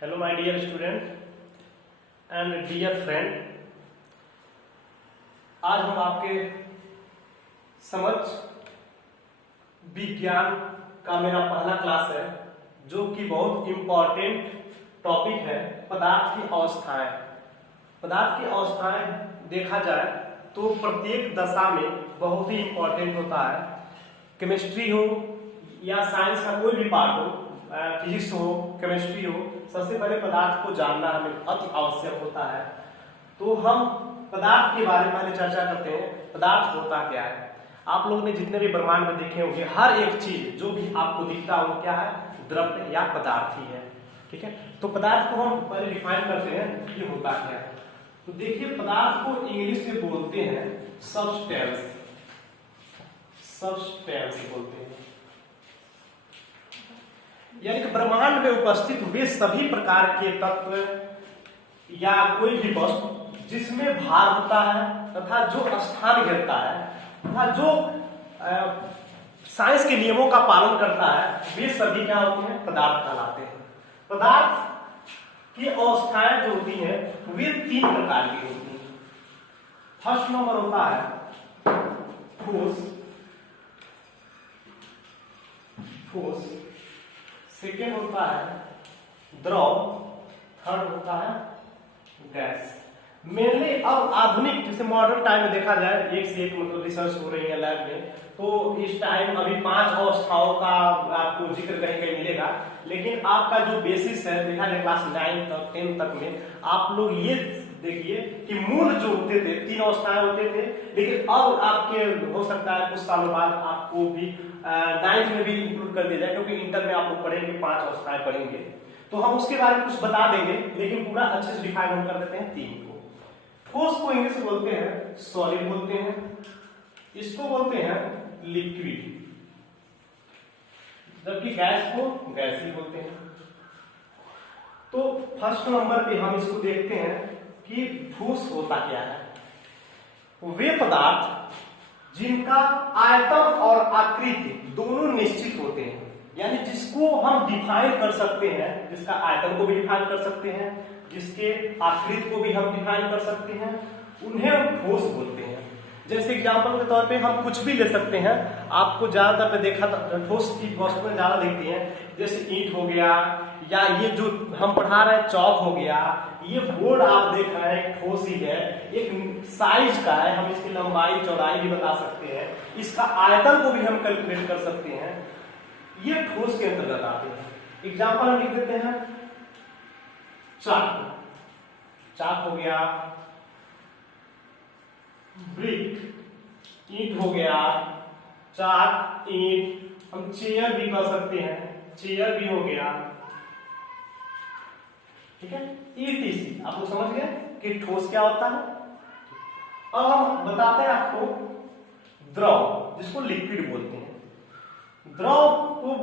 Hello my dear student and dear friend. आज हम आपके समझ विज्ञान का मेरा पहला क्लास है, जो कि बहुत इम्पोर्टेंट टॉपिक है, पदार्थ की अवस्थाएं। पदार्थ की अवस्थाएं देखा जाए तो प्रत्येक दशा में बहुत ही इम्पोर्टेंट होता है। केमिस्ट्री हो या साइंस का कोई भी पार्ट हो, फिजिक्स हो, केमिस्ट्री हो, सबसे पहले पदार्थ को जानना हमें अति आवश्यक होता है। तो हम पदार्थ के बारे में पहले चर्चा करते हैं। पदार्थ होता क्या है? आप लोगों ने जितने भी ब्रह्मांड में देखे होंगे, हर एक चीज जो भी आपको दिखता हो क्या है? द्रव्य या पदार्थ ही है। ठीक है, तो पदार्थ को हम पहले डिफाइन करते हैं, ये होता क्या है। तो देखिए, पदार्थ को इंग्लिश में बोलते हैं सब्सटेंस। सब्सटेंस बोलते हैं, यानी कि ब्रह्मांड में उपस्थित वे सभी प्रकार के तत्व या कोई भी वस्तु जिसमें भार होता है तथा जो स्थान घेरता है तथा जो साइंस के नियमों का पालन करता है, वे सभी क्या होते हैं? पदार्थ कहलाते हैं। पदार्थ की अवस्थाएं जो होती हैं वे तीन प्रकार की होती हैं। फर्स्ट नंबर होता है ठोस। सेकेंड होता है द्रव, थर्ड होता है गैस। मेनली अब आधुनिक जैसे मॉडर्न टाइम में देखा जाए, एक से एक मतलब रिसर्च हो रही है लैब में, तो इस टाइम अभी 5 अवस्थाओं का आपको जिक्र कहीं कहीं मिलेगा। लेकिन आपका जो बेसिस है देखा जाए क्लास 9 तक 10 तक में, आप लोग ये देखिए कि मूल जो होते थे 3 अवस्थाएं होते थे। लेकिन अब आपके हो सकता है कुछ सालों बाद आपको भी 9th में भी इंक्लूड कर दिया जाए, क्योंकि इंटर में आप लोग पढ़ेंगे 5 अवस्थाएं पढ़ेंगे, तो हम उसके बारे में कुछ बता देंगे। लेकिन पूरा अच्छे से डिफाइन हम कर देते हैं 3 को। ठोस को इंग्लिश में बोलते हैं सॉलिड बोलते हैं, इसको बोलते हैं लिक्विड, जबकि गैस को गैस ही बोलते हैं। तो फर्स्ट नंबर पे हम इसको देखते हैं कि ठोस होता क्या है। वे पदार्थ जिनका आयतन और आकृति दोनों निश्चित होते हैं, यानी जिसको हम डिफाइन कर सकते हैं, जिसका आयतन को भी डिफाइन कर सकते हैं, जिसके आकृति को भी हम डिफाइन कर सकते हैं, उन्हें हम ठोस बोलते हैं। जैसे एग्जांपल के तौर पे हम कुछ भी ले सकते हैं। आपको ज्यादातर मैं देखा ठोस की वस्तुएं ज्यादा दिखती हैं, जैसे ईंट हो गया, या ये जो हम पढ़ा रहे हैं चौक हो गया, ये बोर्ड आप देख रहे हैं ठोस ही है, एक साइज का है, हम इसकी लंबाई चौड़ाई भी बता सकते हैं, इसका आयतन को भी हम कैलकुलेट कर सकते हैं, ये ठोस के अंतर्गत आते हैं। एग्जांपल हम लिख देते हैं चाक, चाक हो गया, ब्रिक, ईंट हो गया, चाक, ईंट, हम चेयर भी कर सकते हैं, चेयर भी हो गया। ठीक है, ETC आप लोग समझ गए कि ठोस क्या होता है। अब हम बताते हैं आपको द्रव, जिसको लिक्विड बोलते हैं। द्रव को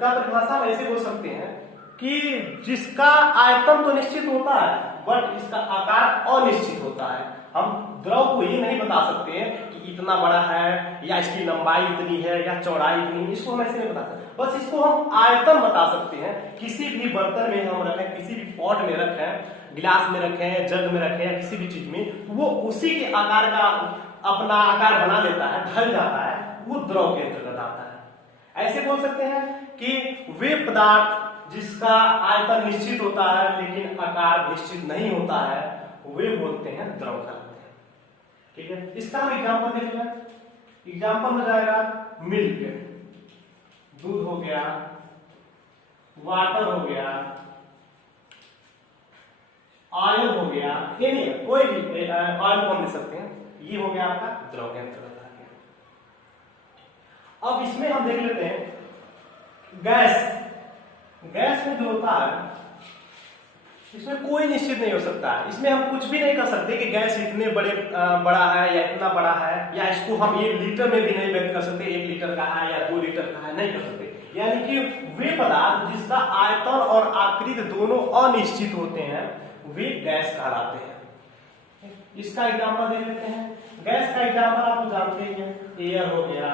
का परिभाषा हम ऐसे बोल सकते हैं कि जिसका आयतन तो निश्चित होता है, बट इसका आकार अनिश्चित होता है। हम द्रव को ये नहीं बता सकते हैं कि इतना बड़ा है, या इसकी लंबाई इतनी है, या चौड़ाई इतनी, इसको हम ऐसे नहीं बता सकते। बस इसको हम आयतन बता सकते हैं। किसी भी बर्तन में हम रखें, किसी भी पॉट में रखें, गिलास में रखें, जग में रखें, या किसी भी चीज में, वो उसी के आकार का अपना आकार बना लेता है, ढल जाता है, वो द्रव के अंतर्गत आता है। ऐसे बोल सकते हैं कि वे पदार्थ जिसका आयतन निश्चित होता है लेकिन आकार निश्चित नहीं होता है, वे बोलते हैं द्रव कहलाते हैं। ठीक है, इसका हम एग्जांपल देख लें। एग्जांपल हो जाएगा मिल्क, दूध हो गया, वाटर हो गया, ऑयल हो गया, एनी कोई भी ऑयल को हम ले सकते हैं, ये हो गया आपका द्रव के अंतर्गत आ गया। अब इसमें हम देख लेते हैं गैस। गैस में जो होता है, इसमें कोई निश्चित नहीं हो सकता है। इसमें हम कुछ भी नहीं कर सकते कि गैस इतने बड़ा है या इतना बड़ा है, या इसको हम 1 लीटर में भी नहीं व्यक्त कर सकते, 1 लीटर का है या 2 लीटर का है, नहीं कर सकते। यानी कि वे पदार्थ जिसका आयतन और आकृति दोनों अनिश्चित होते हैं, वे गैस कहलाते हैं। इसका एग्जांपल देख लेते हैं। गैस का एग्जांपल आप जानते ही हैं, एयर हो गया,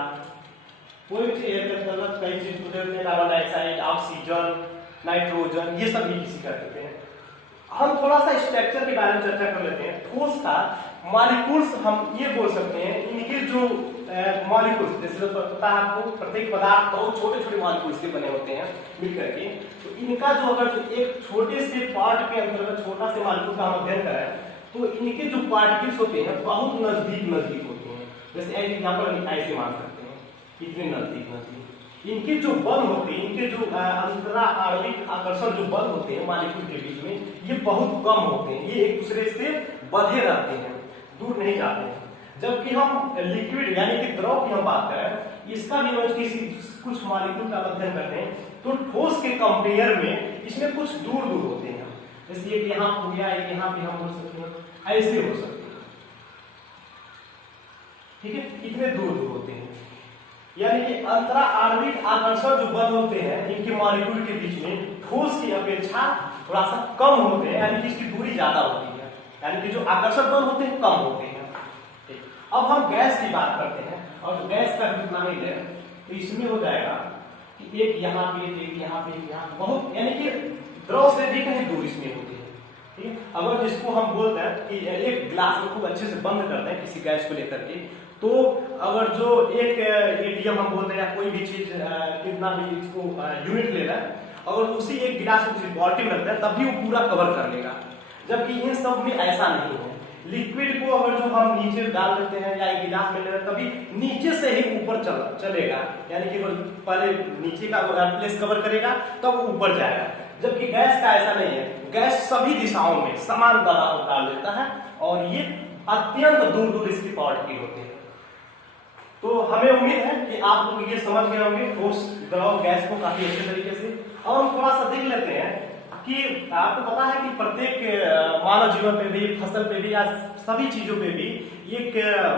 कोई भी एयर के अंतर्गत कई चीज को देते हैं, कार्बन डाइऑक्साइड, ऑक्सीजन, नाइट्रोजन, ये सब ETC कर देते हैं। हम थोड़ा सा स्ट्रक्चर के बारे में चर्चा कर लेते हैं। ठोस का मॉलिक्यूल्स हम ये बोल सकते हैं, इनके जो मॉलिक्यूल्स, जैसे पता है आपको प्रत्येक पदार्थ बहुत छोटे छोटे मॉलिक्यूल्स से बने होते हैं मिलकर के, तो इनका जो अगर जो एक छोटे से पार्ट के अंतर्गत छोटा से मॉलिक्यूल का हम अध्ययन करें तो इनके जो पार्टिकल्स होते हैं बहुत नजदीक नजदीक होते हैं। जैसे एग्जाम्पल ऐसे मान सकते हैं, इतने नजदीक नजदीक। इनके जो बल होते हैं, इनके जो अंतरा आणविक आकर्षण जो बल होते हैं मॉलिक्यूल के बीच में, ये बहुत कम होते हैं। ये एक दूसरे से बंधे रहते हैं, दूर नहीं जाते हैं। जबकि हम लिक्विड यानी कि द्रव की हम बात करें, इसका भी हम किसी कुछ मॉलिक्यूल का अध्ययन करते हैं तो ठोस के कंपेयर में इसमें कुछ दूर दूर होते हैं। जैसे एक यहाँ हो गया, एक यहाँ भी हम बोल सकते हैं, ऐसे हो सकते हैं, ठीक है, इतने दूर दूर होते हैं। यानी कि अंतरा आणविक आकर्षण जो बल होते हैं इनके मॉलिक्यूल के बीच में ठोस की अपेक्षा थोड़ा सा कम होते हैं, यानी कि इसकी दूरी ज्यादा होती है, यानी कि जो आकर्षण बल होते हैं कम होते हैं। अब हम गैस की बात करते हैं, और गैस का कितना ही है तो इसमें हो जाएगा कि एक यहाँ पे, एक यहाँ पे, एक यहाँ, बहुत यानी कि द्रव से भी कहीं दूर इसमें होती है, ठीक है। अगर जिसको हम बोलते हैं कि एक ग्लास को खूब अच्छे से बंद करते हैं किसी गैस को लेकर के, तो अगर जो एक एटीएम हम बोलते हैं या कोई भी चीज कितना भी इसको यूनिट ले रहा है, अगर उसी एक गिलास को किसी बाल्टी में रखते हैं तभी वो पूरा कवर कर लेगा। जबकि इन सब में ऐसा नहीं है। लिक्विड को अगर जो हम नीचे डाल देते हैं या एक गिलास में ले रहे हैं तभी नीचे से ही ऊपर चलेगा, यानी कि पहले नीचे का प्लेस कवर करेगा तब वो ऊपर जाएगा। जबकि गैस का ऐसा नहीं है, गैस सभी दिशाओं में समान दबाव डाल देता है और ये अत्यंत दूर दूर इसकी पार्टिकल होते हैं। तो हमें उम्मीद है कि आप लोग ये समझ गए होंगे ठोस द्रव गैस को काफी अच्छे तरीके से। और हम थोड़ा सा देख लेते हैं कि आपको पता है कि प्रत्येक मानव जीवन पे भी, फसल पे भी या सभी चीजों पे भी एक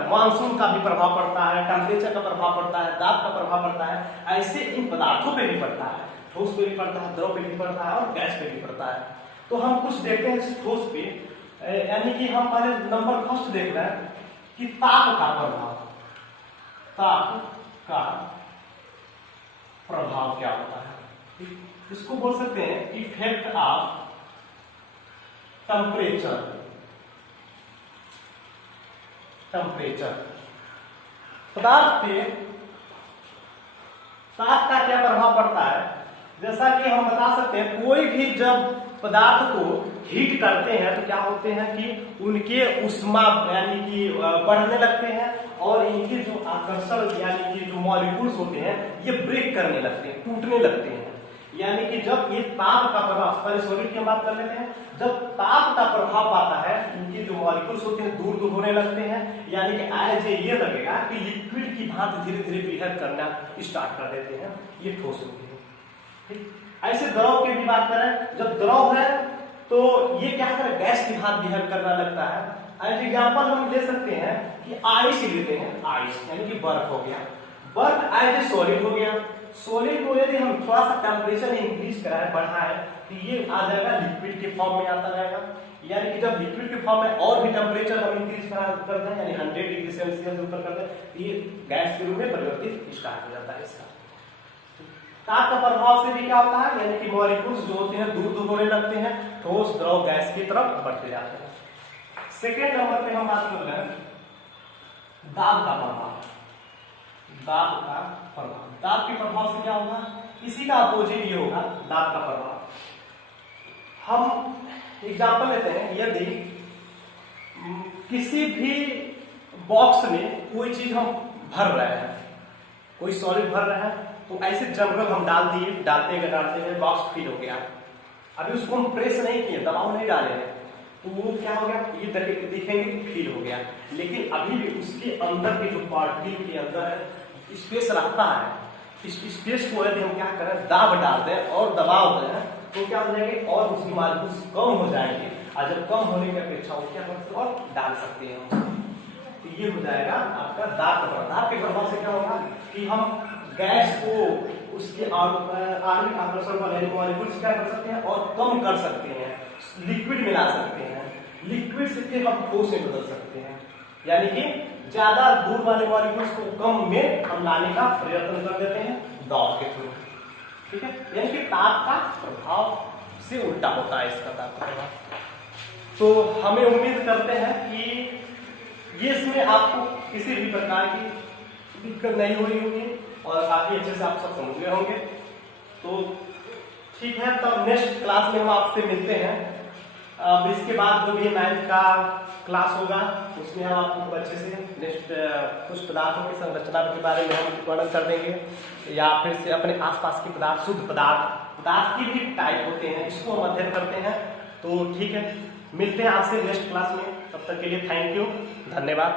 मानसून का भी प्रभाव पड़ता है, टेम्परेचर का प्रभाव पड़ता है, दाब का प्रभाव पड़ता है। ऐसे इन पदार्थों पे भी पड़ता है, ठोस पे भी पड़ता है, द्रव पे भी पड़ता है और गैस पे भी पड़ता है। तो हम कुछ देखते हैं इस ठोस पे, यानी कि हम पहले नंबर फर्स्ट देख रहे हैं कि ताप का प्रभाव, ताप का प्रभाव क्या होता है। इसको बोल सकते हैं इफेक्ट ऑफ टेम्परेचर। टेम्परेचर पदार्थ पे ताप का क्या प्रभाव पड़ता है, जैसा कि हम बता सकते हैं कोई भी जब पदार्थ को हीट करते हैं तो क्या होते हैं कि उनके उष्मा यानी कि बढ़ने लगते हैं और इनके जो आकर्षण यानी कि जो मॉलिक्यूल्स होते हैं ये ब्रेक करने लगते हैं, टूटने लगते हैं। यानी कि जब ये ताप का प्रभाव, पहले सॉलिड की हम बात कर लेते हैं, जब ताप का प्रभाव पाता है इनके जो मॉलिक्यूल्स होते हैं दूर दूर होने लगते हैं, यानी कि आज ये लगेगा कि लिक्विड की भांति धीरे धीरे बिहेव करना स्टार्ट कर देते हैं, ये ठोस होते हैं, ठीक। ऐसे द्रव की भी बात करें, जब द्रव है तो ये क्या करे, गैस की भांति बिहेव करना लगता है। एज एग्जाम्पल हम ले सकते हैं कि आइस लेते हैं, आइस यानी कि बर्फ हो गया, बर्फ एज ए सॉलिड हो गया। सॉलिड को यदि हम थोड़ा सा टेम्परेचर इंक्रीज कराए, बढ़ाए, तो ये आ जाएगा लिक्विड के फॉर्म में आता जाएगा। यानी कि जब लिक्विड के फॉर्म में और भी टेम्परेचर हम इंक्रीज कर दें, यानी 100 डिग्री सेल्सियस ऊपर कर दें, तो ये गैस के रूप में परिवर्तित स्टार्ट हो जाता है इसका। ताप का प्रभाव से भी क्या होता है, यानी कि मॉलिक्यूल्स जो होते हैं दूर दूर होने लगते हैं, ठोस द्रव गैस की तरफ बढ़ते जाते हैं। सेकेंड नंबर पे हम बात कर रहे हैं दाब का प्रभाव। दाब का प्रभाव, दाब के प्रभाव से क्या होगा, इसी का अपोजिट ये होगा, दाब का प्रभाव। हम एग्जाम्पल लेते हैं, यदि किसी भी बॉक्स में कोई चीज हम भर रहे हैं, कोई सॉलिड भर रहे हैं, तो ऐसे जनरल हम डाल दिए, डालते गए बॉक्स फिल हो गया। अभी उसको हम प्रेस नहीं किए, दबाव नहीं डाले हैं, तो वो क्या हो गया, ये देखेंगे कि फिल हो गया। लेकिन अभी भी उसके अंदर के जो पार्टिकल के अंदर स्पेस रखता है, इस स्पेस को यदि हम क्या करें, दाब डाल दें और दबाव दें, तो क्या हो जाएंगे और उसकी मॉलिक्यूल्स कम हो जाएंगे, और जब कम होने की अपेक्षा वो क्या कर सकते हैं और डाल सकते हैं। तो ये हो जाएगा आपका दाब का प्रभाव। दाब के प्रभाव से क्या होगा कि हम गैस को उसके आणविक आकर्षण वाले मॉलिक्यूल्स क्या कर सकते हैं और कम कर सकते हैं, लिक्विड मिला सकते हैं, लिक्विड से फिर हम ठोस में बदल सकते हैं। यानी कि ज्यादा दूर वाले मॉलिक्यूल्स को कम में हम लाने का प्रयत्न कर देते हैं दाब के थ्रू। ठीक है, यानी कि ताप का प्रभाव से उल्टा होता है इसका ताप का प्रभाव। तो हमें उम्मीद करते हैं कि ये इसमें आपको किसी भी प्रकार की दिक्कत नहीं हुई होगी और काफी अच्छे से आप सब समझ गए होंगे। तो ठीक है, तब नेक्स्ट क्लास में हम आपसे मिलते हैं। अब इसके बाद जो भी 9th का क्लास होगा उसमें हम आपको अच्छे से नेक्स्ट कुछ पदार्थों की संरचना के बारे में हम वर्णन कर देंगे, या फिर से अपने आसपास के पदार्थ, शुद्ध पदार्थ की भी टाइप होते हैं, इसको हम अध्ययन करते हैं। तो ठीक है, मिलते हैं आपसे नेक्स्ट क्लास में, तब तक के लिए थैंक यू, धन्यवाद।